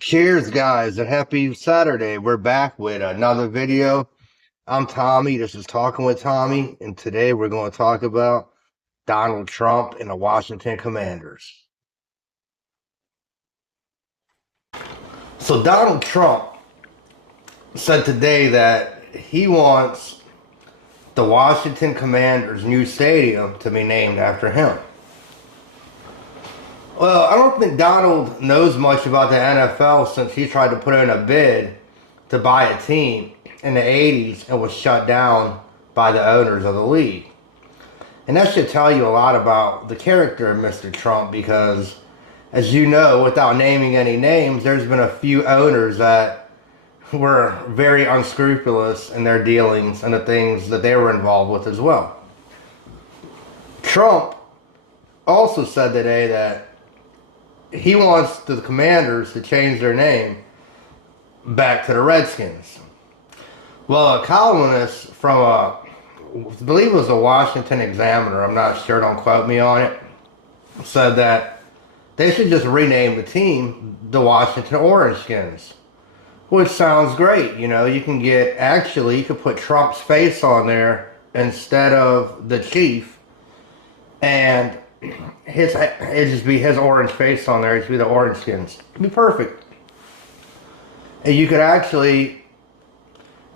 Cheers, guys, and happy Saturday. We're back with another video. I'm Tommy. This is Talking with Tommy, and today we're going to talk about Donald Trump and the Washington Commanders. So, Donald Trump said today that he wants the Washington Commanders' new stadium to be named after him. Well, I don't think Donald knows much about the NFL since he tried to put in a bid to buy a team in the 80s and was shut down by the owners of the league. And that should tell you a lot about the character of Mr. Trump because, as you know, without naming any names, there's been a few owners that were very unscrupulous in their dealings and the things that they were involved with as well. Trump also said today that he wants the Commanders to change their name back to the Redskins. Well, a columnist from I believe it was a Washington Examiner, I'm not sure, don't quote me on it, said that they should just rename the team the Washington Orange-Skins, which sounds great. You know, you could put Trump's face on there instead of the chief, and it'd just be his orange face on there. It'd be the Orange-Skins. It'd be perfect. And you could actually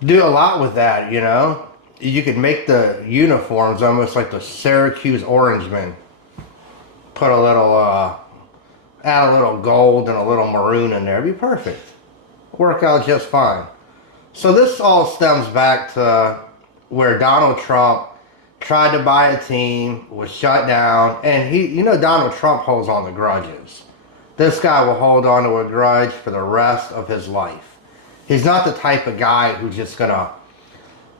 do a lot with that, you know. You could make the uniforms almost like the Syracuse Orangemen. Put a little, add a little gold and a little maroon in there. It'd be perfect. Work out just fine. So this all stems back to where Donald Trump tried to buy a team, was shut down, and Donald Trump holds on to grudges. This guy will hold on to a grudge for the rest of his life. He's not the type of guy who's just gonna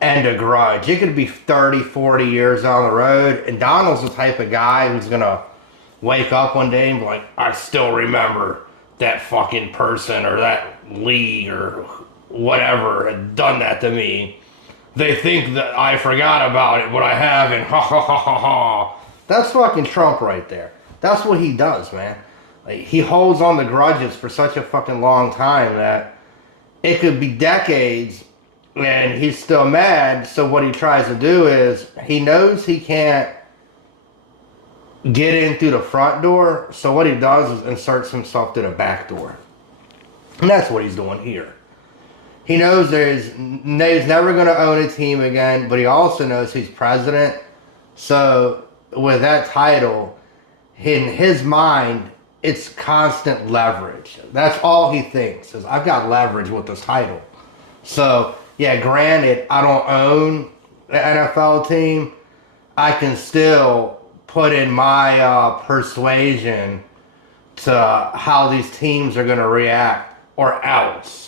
end a grudge. It could be 30, 40 years down the road, and Donald's the type of guy who's gonna wake up one day and be like, I still remember that fucking person or that league or whatever had done that to me. They think that I forgot about it, but I haven't. Ha ha ha ha ha. That's fucking Trump right there. That's what he does, man. Like, he holds on to grudges for such a fucking long time that it could be decades and he's still mad. So what he tries to do is he knows he can't get in through the front door. So what he does is inserts himself through the back door. And that's what he's doing here. He knows he's never going to own a team again, but he also knows he's president. So with that title, in his mind, it's constant leverage. That's all he thinks, is I've got leverage with this title. So, yeah, granted, I don't own the NFL team. I can still put in my persuasion to how these teams are going to react, or else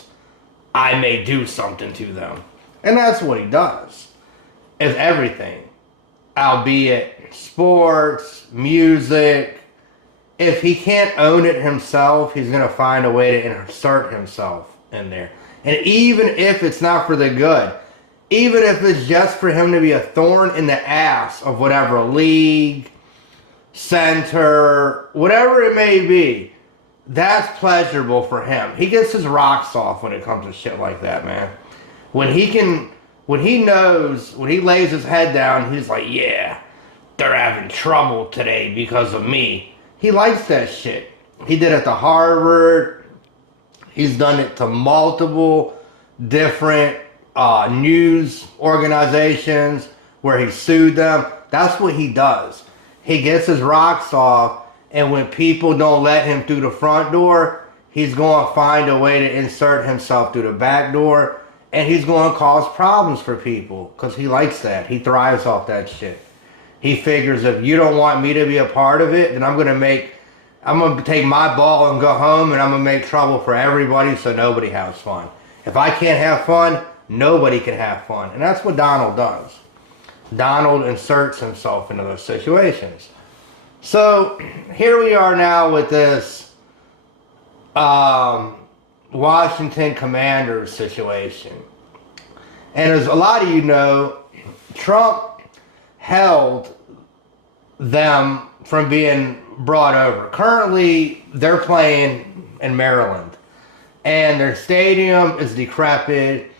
I may do something to them. And that's what he does. It's everything. Albeit sports, music. If he can't own it himself, he's going to find a way to insert himself in there. And even if it's not for the good, even if it's just for him to be a thorn in the ass of whatever league, center, whatever it may be, that's pleasurable for him. He gets his rocks off when it comes to shit like that, man. When he lays his head down, he's like, yeah, they're having trouble today because of me. He likes that shit. He did it to Harvard. He's done it to multiple different news organizations where he sued them. That's what he does. He gets his rocks off. And when people don't let him through the front door, he's going to find a way to insert himself through the back door. And he's going to cause problems for people because he likes that. He thrives off that shit. He figures if you don't want me to be a part of it, then I'm going to take my ball and go home, and I'm going to make trouble for everybody so nobody has fun. If I can't have fun, nobody can have fun. And that's what Donald does. Donald inserts himself into those situations. So here we are now with this Washington Commanders situation. And as a lot of you know, Trump held them from being brought over. Currently, they're playing in Maryland, and their stadium is decrepit.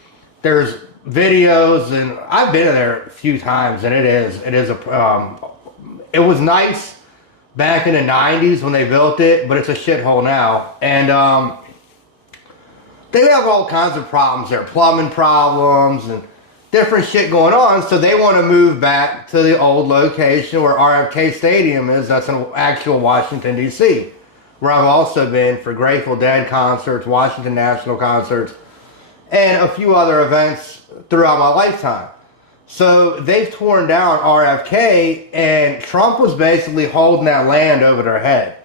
There's videos, and I've been there a few times, and it was nice back in the 90s when they built it, but it's a shithole now. And they have all kinds of problems there, plumbing problems and different shit going on, so they want to move back to the old location where RFK Stadium is. That's in actual Washington, D.C., where I've also been for Grateful Dead concerts, Washington National concerts, and a few other events throughout my lifetime. So they've torn down RFK, and Trump was basically holding that land over their head,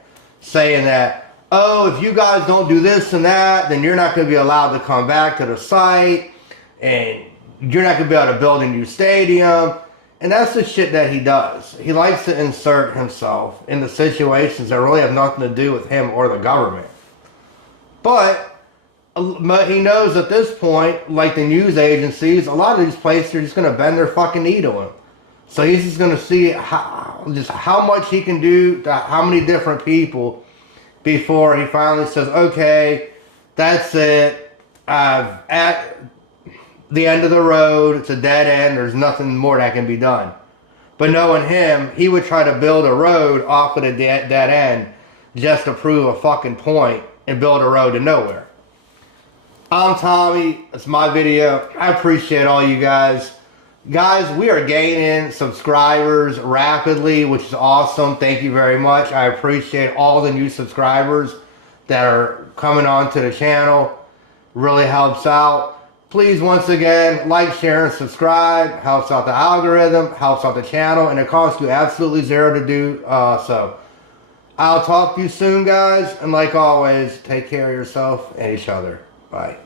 saying that, oh, if you guys don't do this and that, then you're not going to be allowed to come back to the site, and you're not going to be able to build a new stadium. And that's the shit that he does. He likes to insert himself into situations that really have nothing to do with him or the government. But he knows at this point, like the news agencies, a lot of these places are just going to bend their fucking knee to him. So he's just going to see how much he can do to how many different people before he finally says, okay, that's it. At the end of the road, it's a dead end. There's nothing more that can be done. But knowing him, he would try to build a road off of the dead end just to prove a fucking point and build a road to nowhere. I'm Tommy. It's my video. I appreciate all you guys. Guys, we are gaining subscribers rapidly, which is awesome. Thank you very much. I appreciate all the new subscribers that are coming onto the channel. Really helps out. Please, once again, like, share, and subscribe. Helps out the algorithm, helps out the channel, and it costs you absolutely zero to do so. I'll talk to you soon, guys. And like always, take care of yourself and each other. Bye.